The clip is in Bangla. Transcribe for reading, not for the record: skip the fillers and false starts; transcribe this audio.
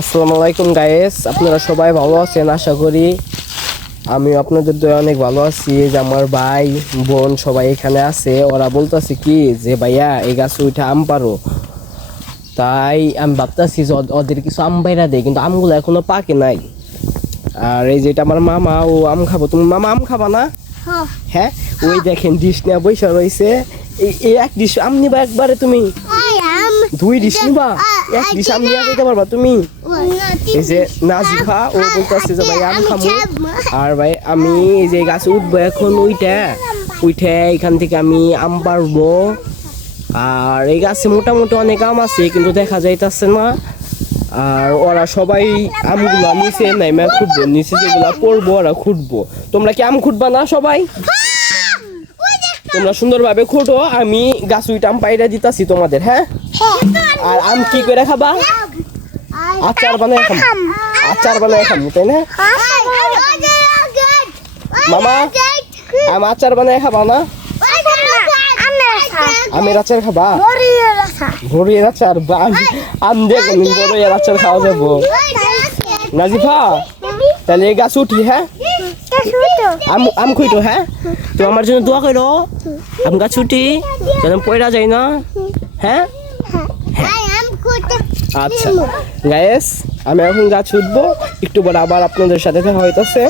আসসালামু আলাইকুম গাইস, আপনারা সবাই ভালো আছেন আশা করি। আমি আপনাদের দয়া অনেক ভালো আছি। যে আমার ভাই বোন সবাই এখানে আছে, ওরা বলতেছে কি যে ভাইয়া এই গাছে উঠে আম পারো। তাই আমি ভাবতেছি যে ওদের কিছু আম বাইরা দেয়, কিন্তু আমগুলো এখনো পাকে নাই। আর এই যেটা আমার মামা, ও আম খাবো। তুমি মামা আম খাবা না? হ্যাঁ, ওই দেখেন ডিশ নিয়ে বৈশা রয়েছে। এই এক ডিশ আম নিবা একবারে? তুমি দুই ডিশ নিবা? এক ডিশ আম নিয়ে যেতে পারবা তুমি? এই যে নাজিফা, ও বলতেছে যে ভাই আম খামু। আর ভাই আমি এই যে গাছে উঠবো এখন, উঠে এখান থেকে আমি আম পারবো। আর এই গাছে মোটামুটি অনেক আম আছে, কিন্তু দেখা যাইতেছে না। আর ওরা সবাই আমগুলো নিচে নাইমা খুঁটবো, নিচে যেগুলা পড়বো ওরা খুঁটবো। তোমরা কি আম খুঁটবা না সবাই? তোমরা সুন্দরভাবে খুঁটো, আমি গাছ উইটা আম পাইরা দিতাছি তোমাদের। হ্যাঁ, আর আম কি করে খাবা? আচার বানায় খাম, আচার বানায় খাম, তাই না মামা? আম আচার বানায় খাবা না? আমের আচার খাবা? বড়ির আচার? আম দিয়ে বড়ির আচার খাওয়া যাবো? নাজিফা, তাহলে এই গাছ উঠি। হ্যাঁ, আম খুঁটো। হ্যাঁ, তো আমার জন্য দোয়া করো। আম গাছ উঠি যেন পয়রা যায় না। হ্যাঁ, আচ্ছা গাইস, আমি এখন গাছ উঠবো, একটু পর আবার আপনাদের সাথে দেখা হইতাছে।